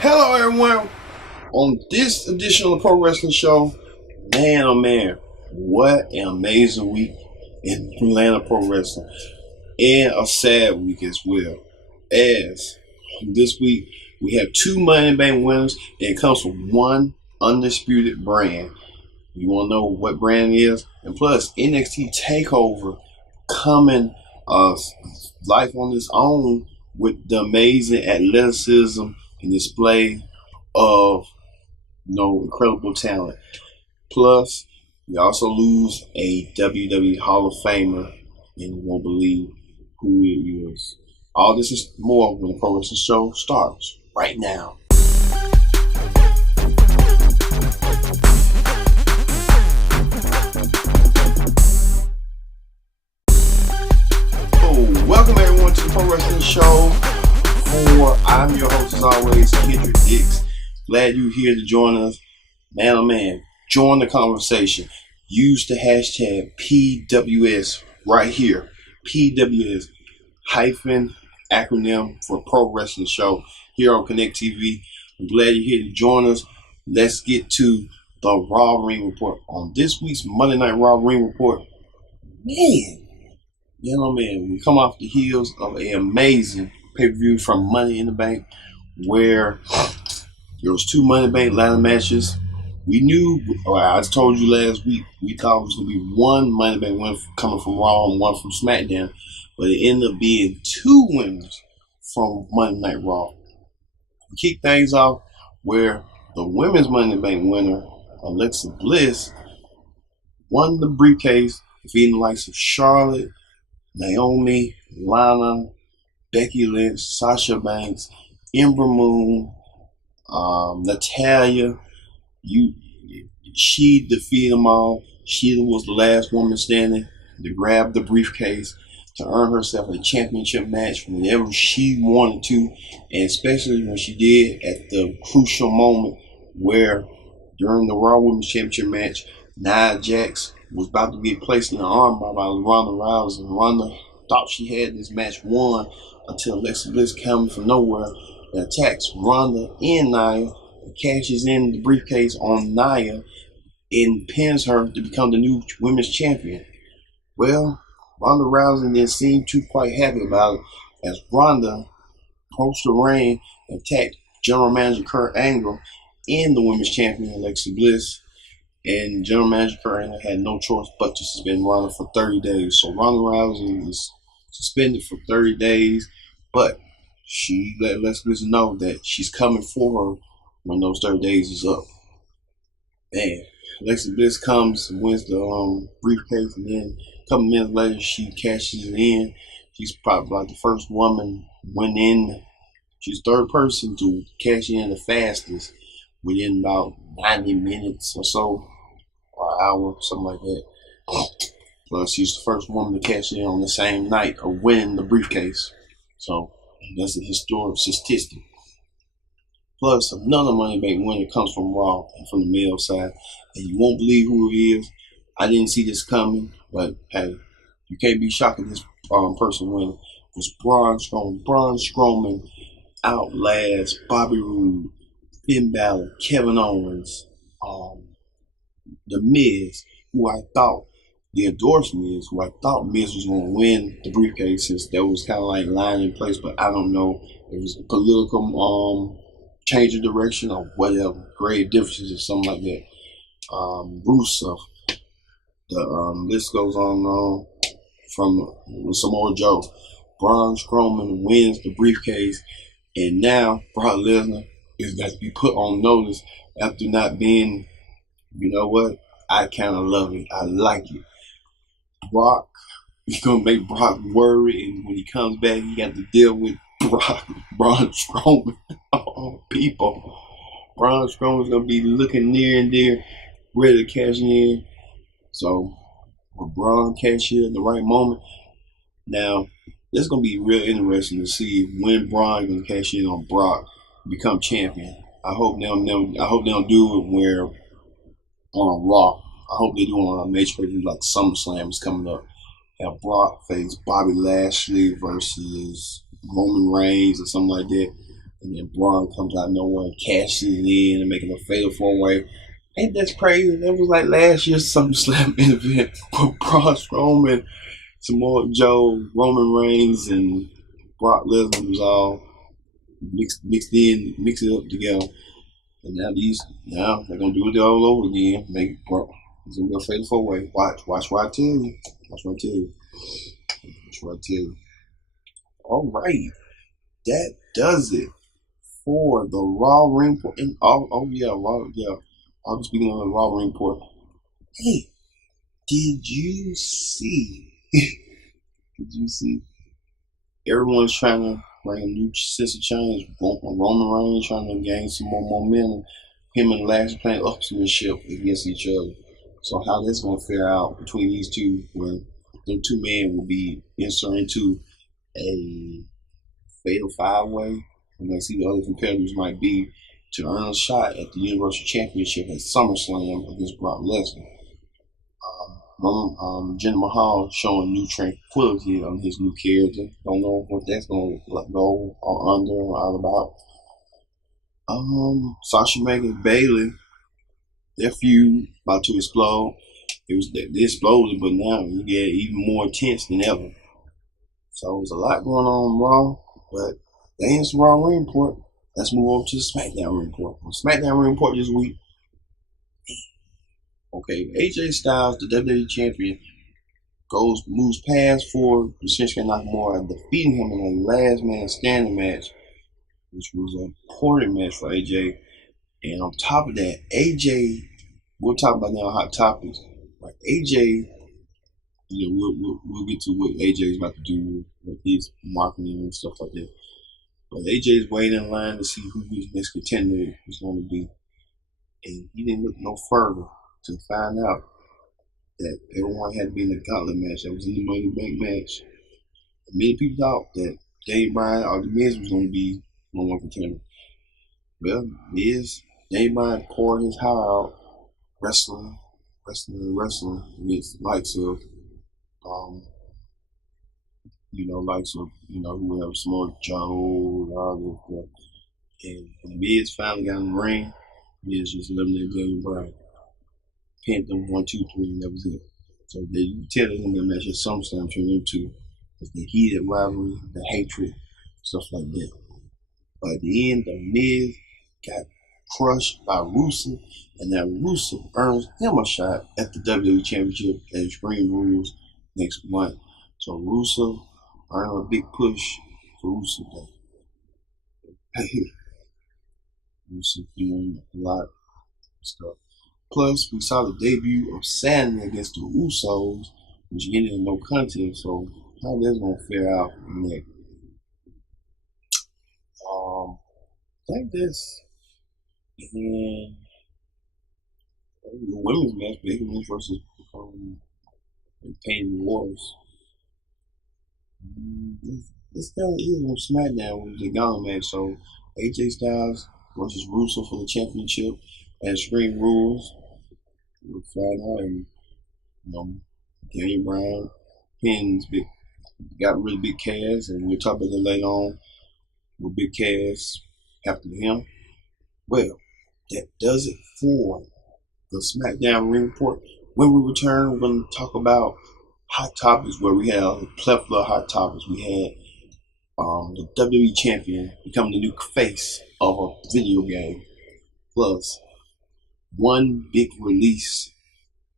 Hello, everyone. On this edition of the Pro Wrestling Show, man, oh man, what an amazing week in Atlanta Pro Wrestling, and a sad week as well. As this week we have two Money in the Bank winners, and it comes from one undisputed brand. You want to know what brand it is? And plus, NXT Takeover coming life on its own with the amazing athleticism and display of incredible talent. Plus, we also lose a WWE Hall of Famer, and you won't believe who it is. All this is more when the Pro Wrestling Show starts right now. Welcome everyone to the Pro Wrestling Show. I'm your host as always, Kendrick Dix. Glad you're here to join us. Man, oh man, join the conversation. Use the hashtag PWS right here. PWS hyphen acronym for Pro Wrestling Show here on Connect TV. I'm glad you're here to join us. Let's get to the Raw Ring Report. On this week's Monday Night Raw Ring Report, man, we come off the heels of an amazing pay-per-view from Money in the Bank, where there was two Money in the Bank ladder matches. We knew, I told you last week, we thought it was going to be one Money in the Bank winner coming from Raw and one from SmackDown, but it ended up being two winners from Monday Night Raw. We kick things off where the women's Money in the Bank winner, Alexa Bliss, won the briefcase, defeating the likes of Charlotte, Naomi, Lana, Becky Lynch, Sasha Banks, Ember Moon, Natalya. She defeated them all. She was the last woman standing to grab the briefcase to earn herself a championship match whenever she wanted to, and especially when she did at the crucial moment where during the Raw Women's Championship match, Nia Jax was about to get placed in the armbar by Ronda Rousey, and Ronda thought she had this match won until Alexa Bliss comes from nowhere and attacks Ronda and Nia, and cashes in the briefcase on Nia and pins her to become the new women's champion. Well, Ronda Rousey didn't seem too quite happy about it, as Ronda approached the ring and attacked General Manager Kurt Angle and the women's champion Alexa Bliss. And General Manager Kurt Angle had no choice but to suspend Ronda for 30 days. So Ronda Rousey is suspended for 30 days, but she let Alexa Bliss know that she's coming for her when those 30 days is up. Man, Alexa Bliss comes and wins the briefcase, and then a couple minutes later she cashes it in. She's probably like the first woman she's the third person to cash in the fastest within about 90 minutes or so, or an hour, something like that. Plus, she's the first woman to cash in on the same night of winning the briefcase. So, that's a historic statistic. Plus, another Money in the Bank winner comes from Raw and from the male side. And you won't believe who it is. I didn't see this coming, but hey, you can't be shocked at this person winning. It was Braun Strowman. Braun Strowman outlasts Bobby Roode, Finn Balor, Kevin Owens, The Miz, who I thought Miz was going to win the briefcase, since that was kind of like lying in place, but I don't know. It was a political change of direction or whatever, grave differences or something like that. Rusev, the list goes on from Samoa Joe. Braun Strowman wins the briefcase, and now Brock Lesnar is got to be put on notice after not being, you know what? I kind of love it. I like it. Brock, he's going to make Brock worry, and when he comes back, he got to deal with Braun Strowman. Oh, people. Braun Strowman's going to be looking near and dear, ready to cash in. So, will Braun cash in at the right moment? Now, it's going to be real interesting to see when Braun is going to cash in on Brock, become champion. I hope they don't do it where on Raw. I hope they do on a major pay-per-view like SummerSlam is coming up. Have Brock face Bobby Lashley versus Roman Reigns or something like that. And then Braun comes out of nowhere and cashes it in and making a fatal 4-way. Ain't that crazy? That was like last year's SummerSlam event for Braun Strowman, Samoa Joe, Roman Reigns, and Brock Lesnar was all mixed it up together. And now they're gonna do it all over again. Make Brock. It's gonna be a fatal 4-way. Watch what I tell you. Watch what I tell you. All right, that does it for the Raw Ring Report. I'll be speaking on the Raw Ring Report. Hey, did you see? Did you see? Everyone's trying to bring a new sense of change. Roman Reigns trying to gain some more momentum. Him and Lashley playing upsmanship against each other. So how that's going to fare out between these two, where them two men will be inserted into a fatal 5-way, and let's see what other competitors might be to earn a shot at the Universal Championship at SummerSlam against Brock Lesnar. Jinder Mahal showing new tranquility on his new character. Don't know what that's going to go or under or all about. Sasha Banks and Bayley, their feud about to explode. They exploded, but now you get even more intense than ever. So there's a lot going on Raw, but that ain't the Raw Ring Report. Let's move over to the SmackDown Ring Report. SmackDown Ring Report this week. Okay, AJ Styles, the WWE Champion, moves past for Shinsuke Nakamura, defeating him in a last man standing match, which was an important match for AJ. And on top of that, AJ, we'll talk about now hot topics. Like AJ, we'll get to what AJ is about to do with his marketing and stuff like that. But AJ is waiting in line to see who his next contender is going to be, and he didn't look no further to find out that everyone had been a gauntlet match that was in the Money Bank match. And many people thought that Daniel Bryan or The Miz was going to be number one contender. Well, Daniel Bryan poured his heart out, wrestling against likes of, whoever, Samoa Joe, and when Miz finally got in the ring, Miz just eliminated Daniel Bryan. Pinned them 1, 2, 3, and that was it. So you tell them that match at SummerSlam between them two is the heated rivalry, the hatred, stuff like that. But at the end, the Miz got crushed by Rusev, and now Rusev earns him a shot at the WWE Championship at Extreme Rules next month. So Rusev earned a big push for Rusev Day. Rusev doing a lot of stuff. Plus, we saw the debut of Saturn against the Usos, which ended in no contest. So how that's gonna fare out next? I think this and the women's match, Becky Lynch versus Peyton Wars. This kind of is on SmackDown with the gauntlet match. So AJ Styles versus Rusev for the championship at Extreme Rules. We'll find out, and Daniel Bryan got really big Cass, and we'll talk about that later on with big Cass after him. Well, that does it for the SmackDown Ring Report. When we return, we're going to talk about hot topics, where we have a plethora of hot topics. We had the WWE Champion becoming the new face of a video game, plus one big release.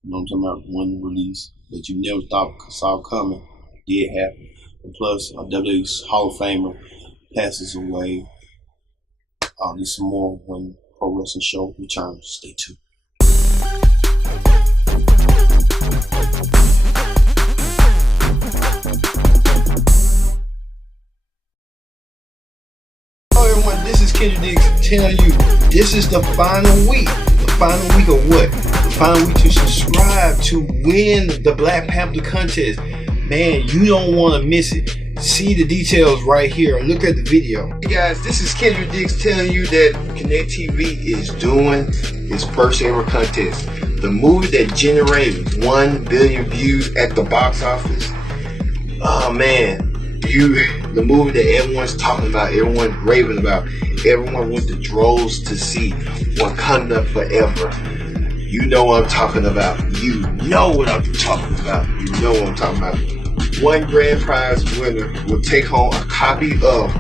You know what I'm talking about? One release that you never saw coming did happen. And plus, WWE's Hall of Famer passes away. There's some more when Pro Wrestling Show returns. Stay tuned. Hello everyone, this is Kendrick Dix telling you this is the final week. The final week of what? The final week to subscribe to win the Black Panther contest. Man, you don't want to miss it. See the details right here. Look at the video. Hey guys, this is Kendrick Dix telling you that Connect TV is doing its first ever contest. The movie that generated 1 billion views at the box office. Oh man, the movie that everyone's talking about, everyone's raving about. Everyone went to droves to see Wakanda Forever. You know what I'm talking about. You know what I'm talking about. You know what I'm talking about. One grand prize winner will take home a copy of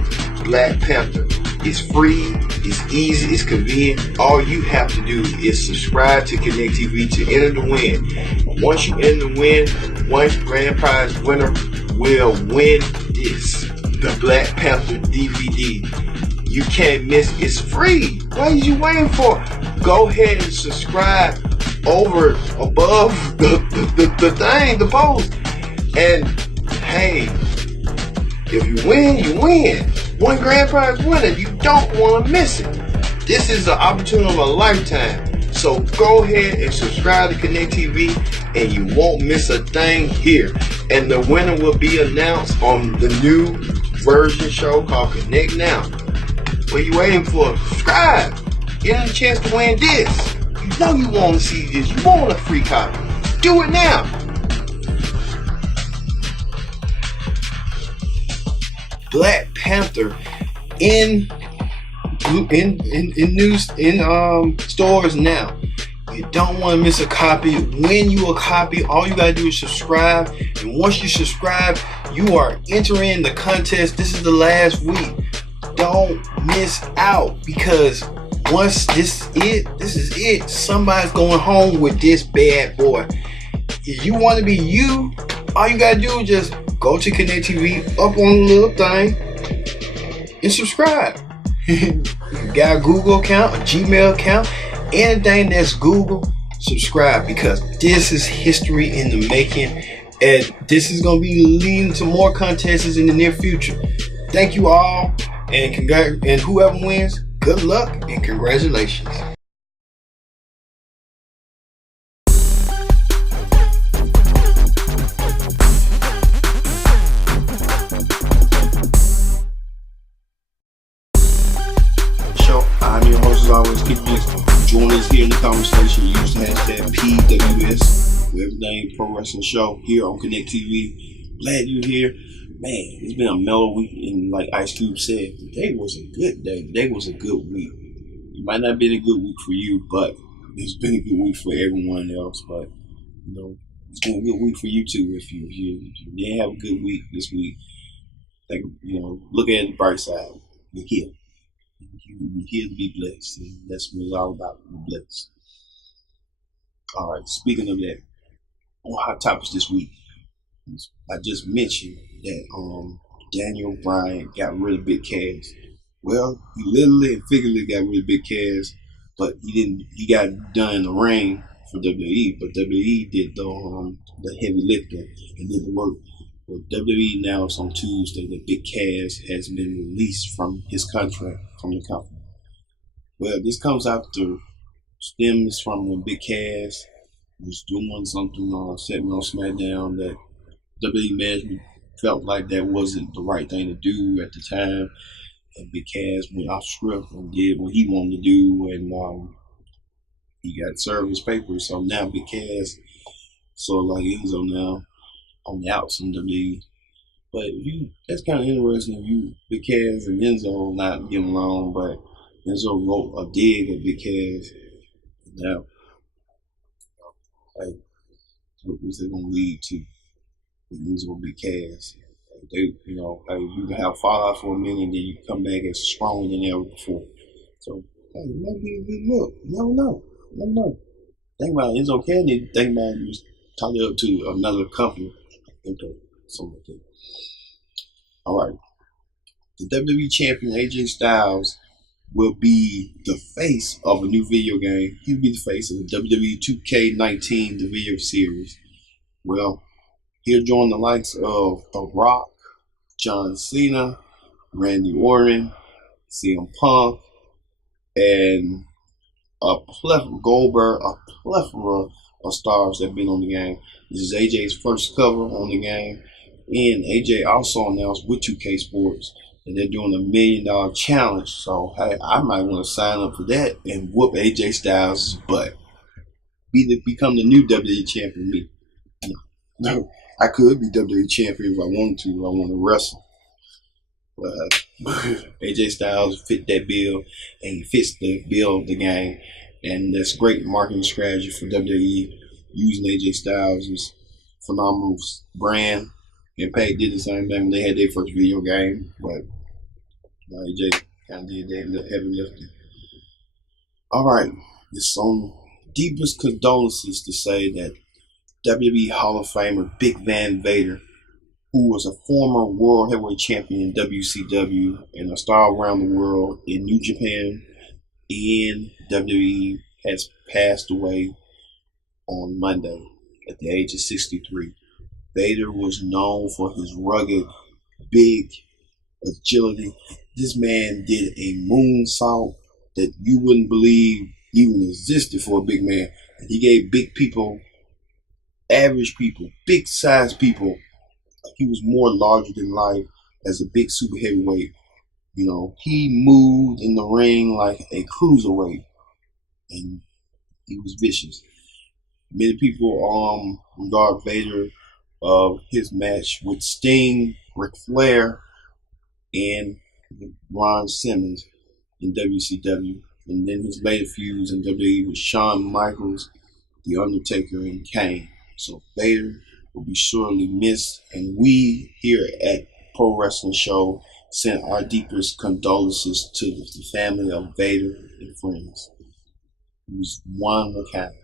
Black Panther. It's free, it's easy, it's convenient. All you have to do is subscribe to Connect TV to enter the win. Once you enter the win, one grand prize winner will win this, the Black Panther DVD. You can't miss. It's free. What are you waiting for? Go ahead and subscribe over above the thing, the post. And hey, if you win, you win. One grand prize winner. You don't want to miss it. This is an opportunity of a lifetime. So go ahead and subscribe to Connect TV and you won't miss a thing here. And the winner will be announced on the new version show called Connect Now. What are you waiting for? Subscribe. Get a chance to win this. You know you want to see this. You want a free copy. Do it now. Black Panther in stores now. You don't want to miss a copy. Win you a copy. All you gotta do is subscribe. And once you subscribe, you are entering the contest. This is the last week. Don't miss out, because once this is it. Somebody's going home with this bad boy. If you want to be you, all you gotta do is just go to Connect TV, up on the little thing, and subscribe. You got a Google account, a Gmail account, anything that's Google, subscribe, because this is history in the making, and this is gonna be leading to more contests in the near future. Thank you all. And whoever wins, good luck and congratulations. Show, I'm your host as always, Kendrick Dix. Join us here in the conversation. Use the hashtag PWS for everything pro wrestling show here on Connect TV. Glad you're here. Man, it's been a mellow week, and like Ice Cube said, today was a good day. Today was a good week. It might not have been a good week for you, but it's been a good week for everyone else. But you know, it's been a good week for you too. If you didn't have a good week this week, like, look at the bright side. You're here. You're here to be blessed, and that's what it's all about. Be blessed. All right. Speaking of that, on Hot Topics this week, I just mentioned that Daniel Bryan got rid of Big Cass. Well, he literally and figuratively got rid of Big Cass, but he didn't. He got done in the ring for WWE, but WWE did the heavy lifting and did the work. But WWE now, it's on Tuesday, that Big Cass has been released from his contract from the company. Well, this comes after stems from when Big Cass was doing something on segment on SmackDown that WWE management felt like that wasn't the right thing to do at the time, and Big Cass went off script and did what he wanted to do, and he got served his papers. So now Big Cass, sort of like Enzo now, on the outs in WWE. But that's kind of interesting. Big Cass and Enzo not getting along, but Enzo wrote a dig at Big Cass. Now, like, what was it gonna lead to? Enzo Big Cass. They, like, you can have fallout for a minute, and then you come back as stronger than ever before. So, hey, it might be a good look. You never know. Think about Enzo Candy. Think about it, just talk it up to another company. Something like that. All right. The WWE champion AJ Styles will be the face of a new video game. He'll be the face of the WWE 2K19, the video series. Well, he'll join the likes of The Rock, John Cena, Randy Orton, CM Punk, and a plethora of stars that have been on the game. This is AJ's first cover on the game. And AJ also announced with 2K Sports that they're doing $1 million challenge. So, hey, I might want to sign up for that and whoop AJ Styles' butt. Become the new WWE champion. Me. No. I could be WWE champion if I wanted to. If I want to wrestle. But AJ Styles fit that bill, and he fits the bill of the game, and that's great marketing strategy for WWE using AJ Styles' is phenomenal brand. Impact did the same thing when they had their first video game, but AJ kind of did that heavy lifting. All right, it's some deepest condolences to say that WWE Hall of Famer Big Van Vader, who was a former World Heavyweight Champion in WCW and a star around the world in New Japan and WWE, has passed away on Monday at the age of 63. Vader was known for his rugged, big agility. This man did a moonsault that you wouldn't believe even existed for a big man. He gave big people, average people, big size people, he was more larger than life as a big super heavyweight. You know, he moved in the ring like a cruiserweight, and he was vicious. Many people regard Vader of his match with Sting, Ric Flair, and Ron Simmons in WCW, and then his later feuds in WWE with Shawn Michaels, The Undertaker, and Kane. So Vader will be sorely missed, and we here at Pro Wrestling Show send our deepest condolences to the family of Vader and friends. He was one of a kind.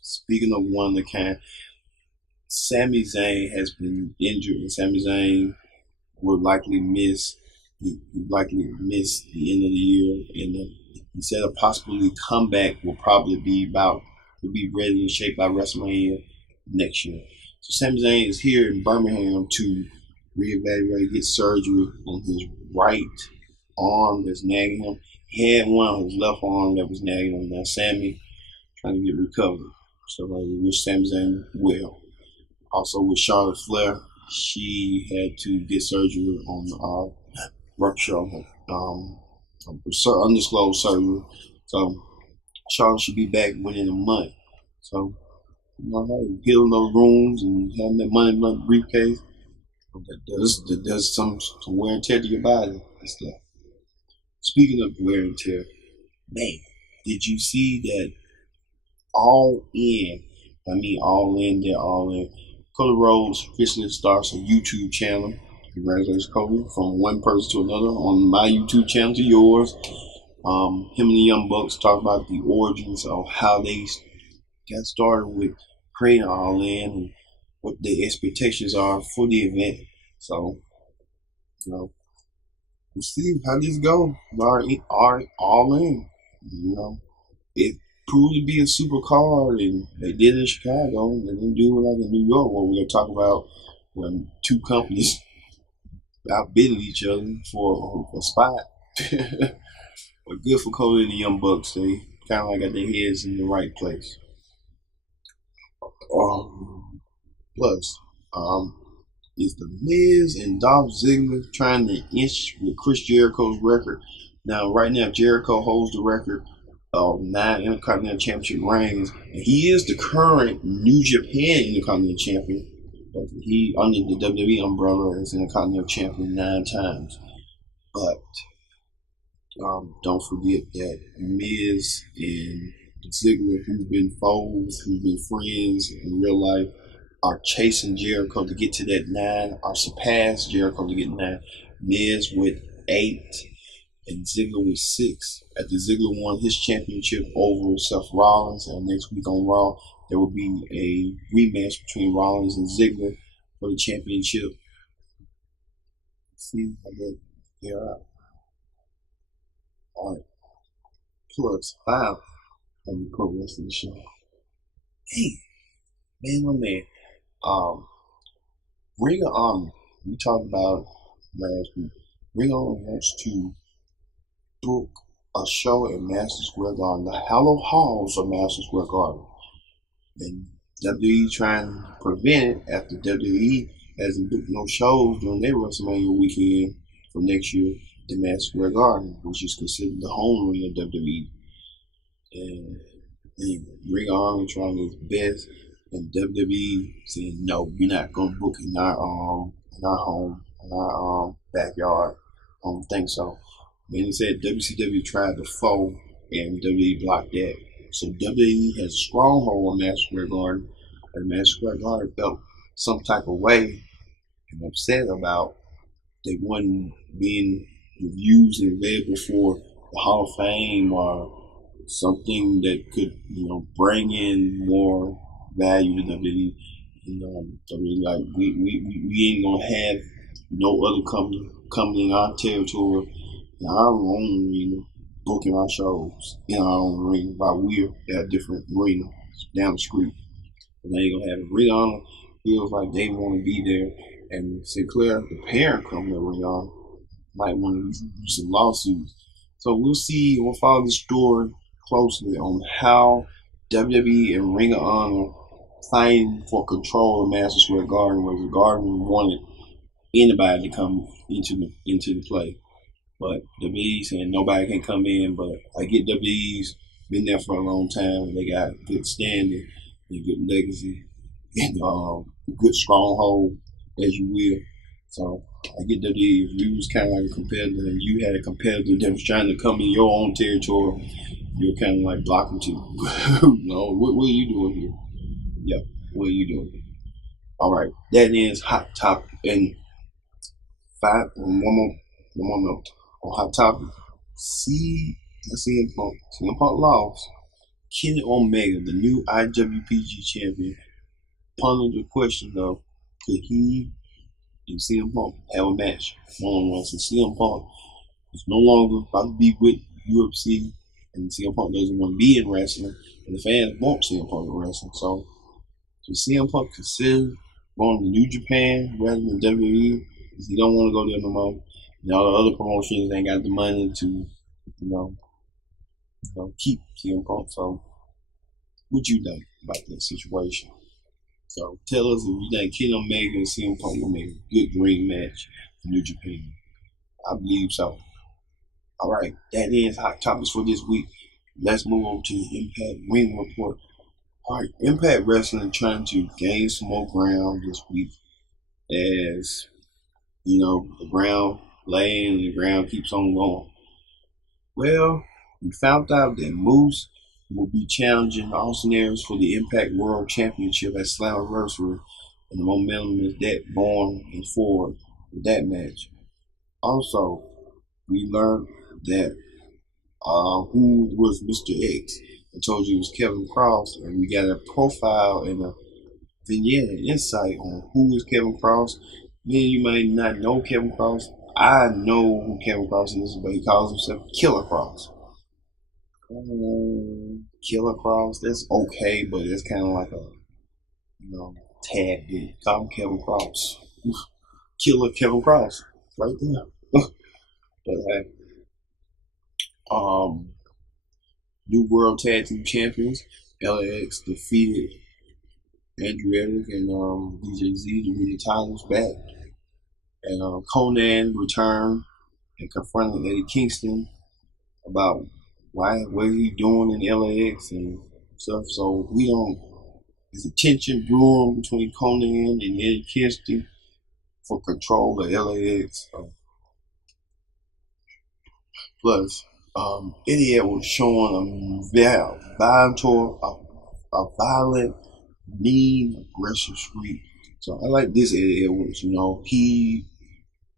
Speaking of one of a kind, Sami Zayn has been injured, and Sami Zayn will likely miss. He likely miss the end of the year, and he said a possibly comeback will probably be ready in shape by WrestleMania next year. So Sami Zayn is here in Birmingham to reevaluate, get surgery on his right arm that's nagging him. He had one on his left arm that was nagging him. Now Sami trying to get recovered. So we wish Sami Zayn well. Also with Charlotte Flair, she had to get surgery on rupture of undisclosed surgery. So Charlotte should be back within a month. So healing those wounds and having that money in the briefcase, that does some wear and tear to your body and stuff. Speaking of wear and tear, man, did you see that All In? I mean, All In, they're All In. Cody Rhodes officially starts a YouTube channel. Congratulations, Cody, from one person to another on my YouTube channel to yours. Him and the Young Bucks talk about the origins of how they got started with creating All In and what the expectations are for the event. So, we'll see how this goes. All In. It proved to be a super card, and they did it in Chicago. They didn't do it like in New York, where we're going to talk about when two companies outbidding each other for a spot. But good for Cody and the Young Bucks. They kind of like got their heads in the right place. Plus, is the Miz and Dolph Ziggler trying to inch with Chris Jericho's record? Now, right now, Jericho holds the record of 9 Intercontinental Championship reigns, and he is the current New Japan Intercontinental Champion. But he, under the WWE umbrella, is Intercontinental Champion 9 times. But don't forget that Miz and Ziggler, who've been foes, who've been friends in real life, are chasing Jericho to get to that 9, or surpass Jericho to get 9. Miz with 8 and Ziggler with 6. After Ziggler won his championship over Seth Rollins, and next week on Raw, there will be a rematch between Rollins and Ziggler for the championship. See how they are out. Alright. Plus 5 on the Pro Wrestling Show. Hey, man, oh man. Ring of Honor. We talked about last week. Ring of Honor wants to book a show at Madison Square Garden, the hallowed halls of Madison Square Garden. And WWE trying to prevent it after WWE hasn't booked no shows during their WrestleMania weekend for next year in Madison Square Garden, which is considered the home ring of WWE. And Ring of Honor trying its best, and WWE saying no, we're not gonna book in our home, in our backyard. don't think so. Then he said WCW tried before and WWE blocked that. So WWE has a stronghold on Madison Square Garden, and Madison Square Garden felt some type of way and upset about they wasn't being used and available for the Hall of Fame or something that could, bring in more value to WWE. WWE like we ain't gonna have no other company coming in our territory in our own arena, booking our shows in our own arena while we're at a different arena down the street. And they ain't gonna have it. Ring Honor feels like they want to be there, and Sinclair, the parent company of Ring Honor, might want to do some lawsuits. So we'll see. We'll follow the story closely on how WWE and Ring of Honor fighting for control of Madison Square Garden, where the Garden wanted anybody to come into the play. But WWE saying nobody can come in. But I get WWE's been there for a long time. They got good standing and good legacy and good stronghold, as you will. So I get WWE. If you was kind of like a competitor and you had a competitor that was trying to come in your own territory, you're kind of like blocking too. What are you doing here? Yep, what are you doing here? All right, that ends Hot Topic. And one more note on Hot Topic. CM Punk lost. Kenny Omega, the new IWPG champion, pondered the question of could he and CM Punk have a match one-on-one, since CM Punk is no longer about to be with UFC, and CM Punk doesn't want to be in wrestling, and the fans want CM Punk in wrestling. So CM Punk consider going to New Japan rather than WWE because he don't want to go there no more. And all the other promotions ain't got the money to, keep CM Punk. So what you think about that situation? So tell us if you think Kenny Omega and CM Punk will make a good dream match for New Japan. I believe so. All right, that ends Hot Topics for this week. Let's move on to the Impact Ring Report. All right, Impact Wrestling trying to gain some more ground this week as, the ground laying and the ground keeps on going. Well, we found out that Moose will be challenging Austin Aries for the Impact World Championship at Slammiversary, and the momentum is that born and forward with that match. Also, we learned that who was Mr. X. I told you it was Kevin Cross, and we got a profile and a vignette and insight on who is Kevin Cross. You might not know Kevin Cross. I know who Kevin Cross is, but he calls himself Killer Cross. Killer Cross, that's okay, but it's kind of like a, tag bit. Call him Kevin Cross. Killer Kevin Cross, right there. But hey, new World Tag Team Champions, LAX defeated Andretti and DJZ to win the titles back. And Conan returned and confronted Eddie Kingston about what he doing in LAX and stuff. So there's a tension brewing between Conan and Eddie Kingston for control of LAX. Plus, Eddie Edwards showing a violent, mean, aggressive streak. So I like this Eddie Edwards. He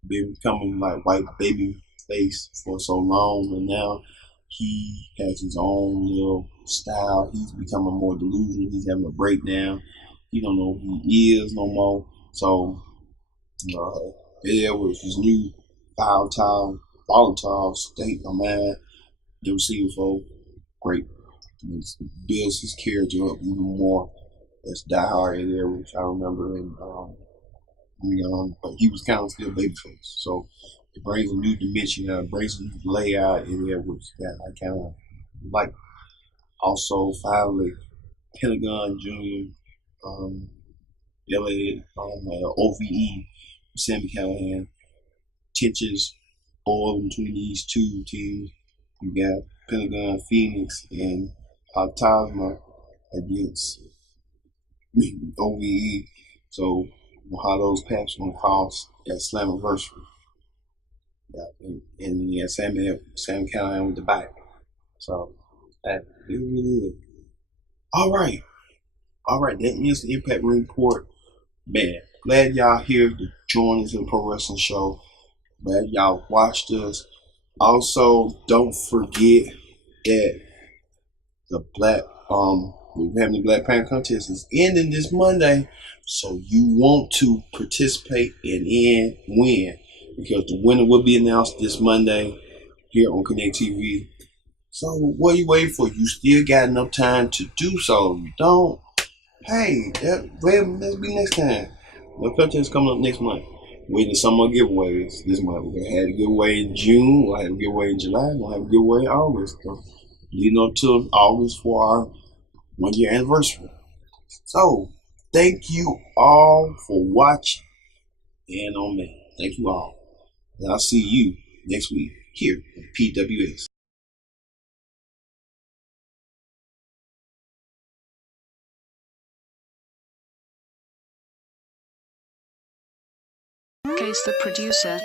been becoming like white baby face for so long, and now he has his own little style. He's becoming more delusional. He's having a breakdown. He don't know who he is no more. So Eddie Edwards, his new volatile state of mind. Never seen before. Great. It builds his character up even more. As diehard Eddie Edwards, I remember, but he was kind of still babyface. So it brings a new dimension, brings a new layout Eddie Edwards that I kind of like. Also, finally, Pentagon June, LA, OVE, Sammy Callahan, tensions all between these two teams. You got Pentagon Phoenix and Phantasma against OVE. So how those paths gonna cross at Slammiversary. Yeah, and yeah, Sam Callahan with the bike. So that it really is. All right, all right. That is the Impact Report. Man, glad y'all here to join us in the Pro Wrestling Show. Glad y'all watched us. Also, don't forget that the we're having the Black Panther contest is ending this Monday, so you want to participate and win because the winner will be announced this Monday here on Connect TV. So what are you waiting for? You still got enough time to do so. If you don't, hey, let's be next time. The contest coming up next month. Waiting some more giveaways this month. We're gonna have a giveaway in June. We'll have a giveaway in July. We'll have a giveaway in August. So, leading up to August for our 1 year anniversary. So thank you all for watching and on that. Thank you all. And I'll see you next week here at PWS. Case the producer.